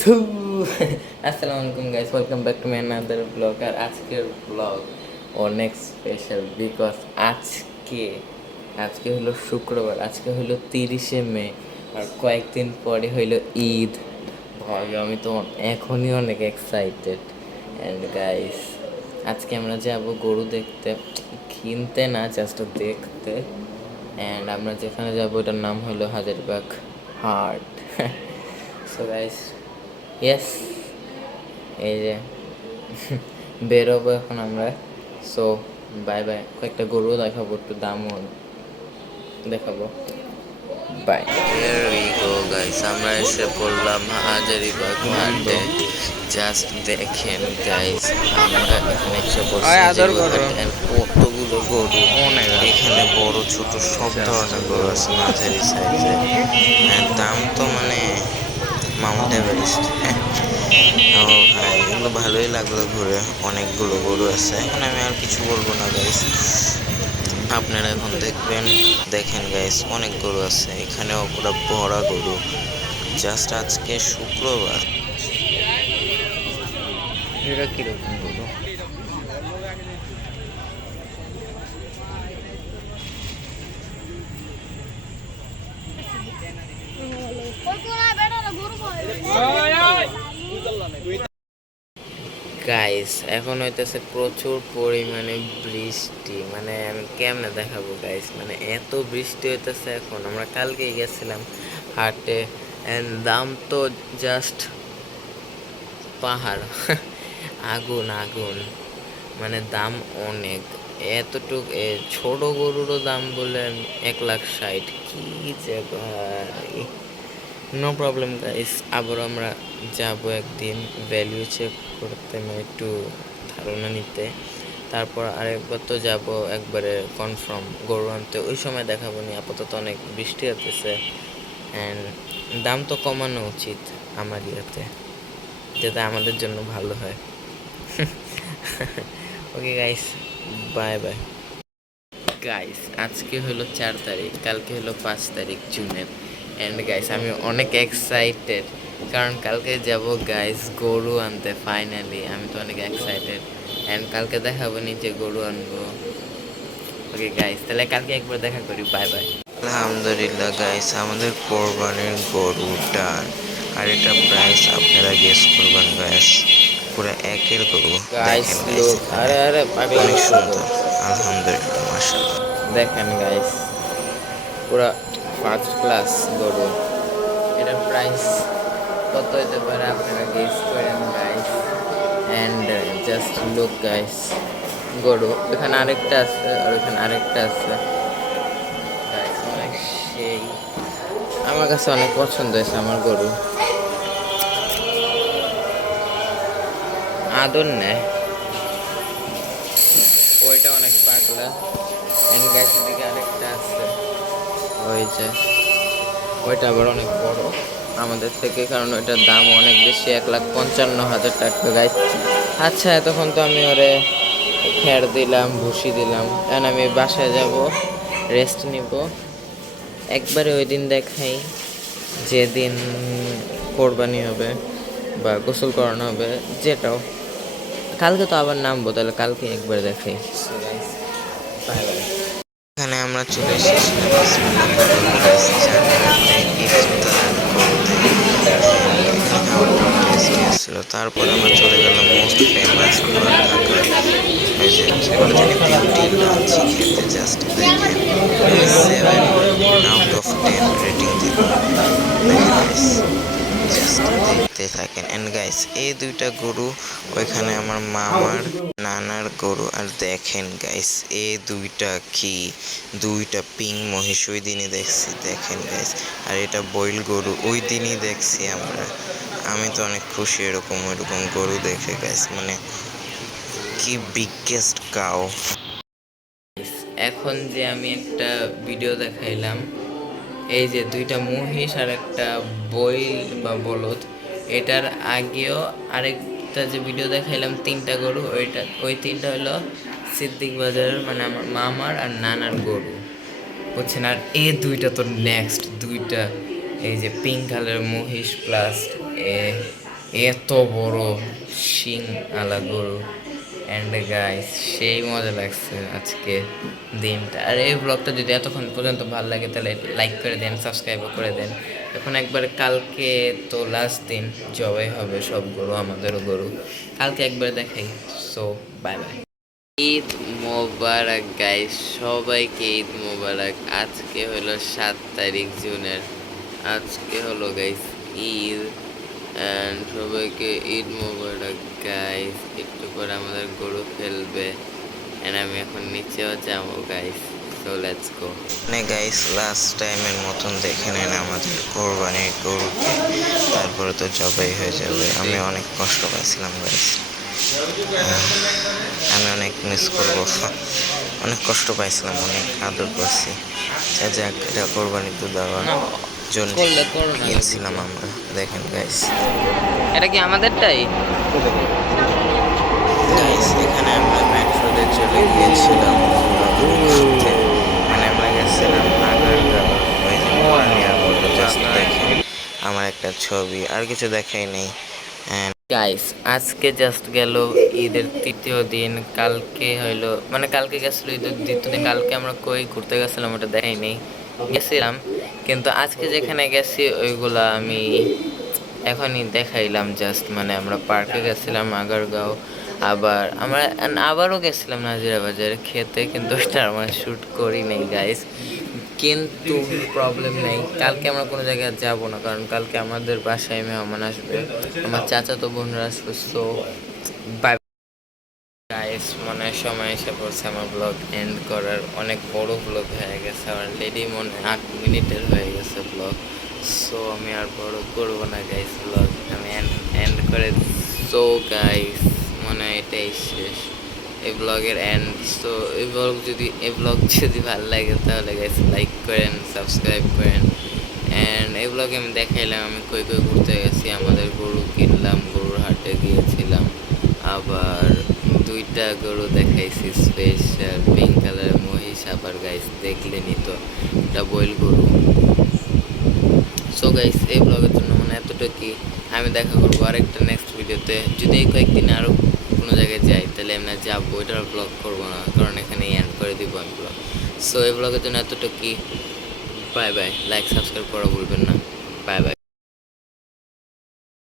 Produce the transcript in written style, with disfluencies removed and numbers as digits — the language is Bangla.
সো আসসালামু আলাইকুম guys, welcome back to my another blog. আর আজকের ব্লগ অনেক স্পেশাল বিকজ আজকে আজকে হলো শুক্রবার, আজকে হলো 30শে মে, আর কয়েকদিন পরে হইলো ঈদ। ভাই আমি তো এখনই অনেক এক্সাইটেড। অ্যান্ড গাইস আজকে আমরা যাব গরু দেখতে, কিনতে না, জাস্ট দেখতে। অ্যান্ড আমরা যেখানে যাবো ওটার নাম হলো হাজারবাগ হাট। সো গাইস, ইয়েস, এই যে বেরোবো এখন আমরা। So bye bye. কয়েকটা গরুও দেখাবো, একটু দামও দেখাবো। Bye. Here we go guys, আমরা এসে পড়লাম হাজারিবাগ হাটে। জাস্ট দেখেন গাইস, আমরা এখানে এসে পড়ছি হাজারিবাগ হাটে। আর কতগুলো গরু, এখানে বড় ছোট সব ধরনের গরু আছে মাঝারি সাইজে। দাম তো মানে মাউন্ট এভারেস্ট। ও ভাই, এগুলো ভালোই লাগলো ঘুরে, অনেকগুলো গরু আছে। এখন আমি আর কিছু বলবো না গাইস, আপনারা এখন দেখবেন। দেখেন গাইস, অনেক গরু আছে এখানেও, পুরো ভরা গরু। জাস্ট আজকে শুক্রবার। এটা কিরকম গরু? গাইস এখন হইতেছে প্রচুর পরিমাণে বৃষ্টি, মানে আমি কেমনে দেখাবো গাইস, মানে এত বৃষ্টি হইতেছে এখন। আমরা কালকেই গেছিলাম হাটে, এন্ড দাম তো জাস্ট পাহাড়। আগুন আগুন, মানে দাম অনেক। এতটুক ছোট গরুরও দাম বললেন 1,60,000। কি যে ভাই, নো প্রবলেম গাইস, আবার আমরা যাব একদিন ভ্যালু চেক করতে, মানে একটু ধারণা নিতে। তারপর আরেকবার তো যাব একবারে কনফার্ম গরু আনতে, ওই সময় দেখাবো নি। আপাতত অনেক বৃষ্টি হতেছে, অ্যান্ড দাম তো কমানো উচিত আমার ইয়াতে, যাতে আমাদের জন্য ভালো হয়। Okay guys, bye bye. Guys আজকে হলো 4 তারিখ, কালকে হলো 5 তারিখ জুনের। অ্যান্ড গাইস আমি অনেক এক্সাইটেড, কারণ কালকে যাব গাইস গরু আনতে। ফাইনালি আমি তো অনেক এক্সাইটেড, অ্যান্ড কালকে দেখাবো নিজে গরু আনবো। ওকে গাইস, তাহলে কালকে একবার দেখা করি। Bye bye. আলহামদুলিল্লাহ গাইস, আমাদের কোরবানির গরুটা, আর এটা প্রাইস আপনারা গেস করবেন গাইস। পুরো একের গরু দেখেন গাইস, আরে আরে অনেক সুন্দর। আলহামদুলিল্লাহ, মাশাআল্লাহ। দেখেন গাইস, পুরো ফার্স্ট ক্লাস গরু। এটার প্রাইস কত হতে পারে আপনারা গেস করেন guys. And just look guys, গরু এখানে আরেকটা আছে, আর এখানে আরেকটা আছে। গাইস অনেক সেই, আমার কাছে অনেক পছন্দ হয়েছে আমার গরু। আদর নেয়, ওইটা অনেক পাগলা। এন্ড গাইস এদিকে আরেকটা আছে, ওই যে ওইটা আবার অনেক বড় আমাদের থেকে, কারণ ওইটার দাম অনেক বেশি, 1,55,000 টাকা গাইস। আচ্ছা, এতক্ষণ তো আমি ওরে খের দিলাম, ভুসি দিলাম, এখন আমি বাসায় যাব, রেস্ট নিব। একবারে ওই দিন দেখাই যেদিন কোরবানি হবে বা গোসল করানো হবে, যেটাও। কালকে তো আবার নামবো, তাহলে কালকে একবার দেখাই। এখানে আমরা চলে এসেছি তারপরে আমরা চলে গেলাম মোস্ট ফেমাস খেতে। জাস্ট দেখেন 7/10 রেটিং দিব। জাস্ট দেখতে থাকেন। এন্ড গাইস এই দুইটা গরু ওইখানে আমার মামার নানার গরু। আর দেখেন গাইস এই দুইটা কি, দুইটা পিং মহিষ ওই দিনই দেখছি। দেখেন গাইস, আর এটা বইল গরু ওই দিনই দেখছি আমরা। আমি তো অনেক খুশি এরকম ওইরকম গরু দেখে গাইস, মানে কি বিগেস্ট কাউ। এখন যে আমি একটা ভিডিও দেখাইলাম, এই যে দুইটা মহিষ আর একটা বইল বা বলদ, এটার আগেও আরেকটা যে ভিডিও দেখাইলাম 3টা গরু, ওই 3টা হলো সিদ্দিক বাজারের, মানে আমার মামার আর নানার গরু, বুঝছেন। আর এই দুইটা তো নেক্সট দুইটা, এই যে পিঙ্ক কালার মহিষ প্লাস এত বড় শিং আলা গরু। অ্যান্ড গাইস সেই মজা লাগছে আজকে দিনটা। আর এই ব্লগটা যদি এতক্ষণ পর্যন্ত ভালো লাগে তাহলে লাইক করে দেন, সাবস্ক্রাইবও করে দেন। এখন একবার কালকে তো লাস্ট দিন, জবাই হবে সব গরু, আমাদেরও গরু কালকে একবার দেখাই। So bye bye. ঈদ মোবারক গাইস, সবাইকে ঈদ মোবারক। আজকে হলো 7 তারিখ জুনের, আজকে হলো গাইস ঈদ। অ্যান্ড সবাইকে ঈদ মোবারক গাইস। একটু পরে আমাদের গরু ফেলবে অ্যান্ড আমি এখন নিচেও যাবো গাইস। So let's go. মানে গাইস লাস্ট টাইমের মতন দেখে নেন আমাদের কোরবানির গরুকে, তারপরে তো জবাই হয়ে যাবে। আমি অনেক কষ্ট পাইছিলাম গাইস, আমি অনেক মিস করবো, অনেক কষ্ট পাইছিলাম, অনেক আদর করছি। যাক, এটা কোরবানি তো দেওয়ার জন্য কিনছিলাম আমরা। দেখেন গাইস, এটা কি আমাদেরটাই গাইস। এখানে আমরা মেট্রোতে চলে গিয়েছিলাম ঘুরতে, মানে আমরা গেছিলাম আগারগাঁও, ওই যে পুরানিয়া গরু। জাস্ট দেখেন আমার একটা ছবি, আর কিছু দেখাই নেই। গাইস আজকে জাস্ট গেল ঈদের 3য় দিন, কালকে হইলো, মানে কালকে গেছিল ঈদের 2য় দিন। কালকে আমরা কই ঘুরতে গেছিলাম ওটা দেখাই নেই, গেছিলাম কিন্তু আজকে যেখানে গেছি ওইগুলা আমি এখনই দেখাইলাম জাস্ট। মানে আমরা পার্কে গেছিলাম আগারগাঁও, আবার আমরা আবারও গেছিলাম নাজিরা বাজারে খেতে, কিন্তু ওইটা আমরা শ্যুট করি নাই গাইস। কিন্তু প্রবলেম নেই, কালকে আমরা কোনো জায়গায় যাব না, কারণ কালকে আমাদের বাসায় মেহমান আসবে, আমার চাচাতো বোনরা আসবে। সো বাই গাইস, মনে হয় সময় এসে পড়ছে আমার ব্লগ এন্ড করার। অনেক বড় ব্লগ হয়ে গেছে অলরেডি, মনে 8 মিনিটের হয়ে গেছে ব্লগ। সো আমি আর বড় করবো না গাইস ব্লগ, আমি এন্ড করে। সো গাইস মনে হয় এটাই শেষ এই ব্লগের এন্ড। সো এই ব্লগ যদি ভালো লাগে তাহলে গাইস লাইক করেন, সাবস্ক্রাইব করেন। অ্যান্ড এই ব্লগে আমি দেখাইলাম আমি কই কই ঘুরতে গেছি, আমাদের গরু কিনলাম, গরুর হাটে গিয়েছিলাম, আবার 2টা গরু দেখাইছি স্পেশাল পিঙ্ক কালারের মহিষ। আবার গাইস দেখলেনি তো, এটা বইল গরু। সো গাইস এই ব্লগের জন্য মানে এতটুকুই। আমি দেখা করবো আরেকটা নেক্সট ভিডিওতে। যদি এই কয়েকদিন আরও কোনো জায়গায় যাই তাহলে আমরা যাবো, এটার ব্লগ করবো না, কারণ এখানে এন্ড করে দিব আমি ব্লগ। সো এই ব্লগের জন্য এতটুকুই। বাই বাই, লাইক সাবস্ক্রাইব করা ভুলবেন না। Bye bye.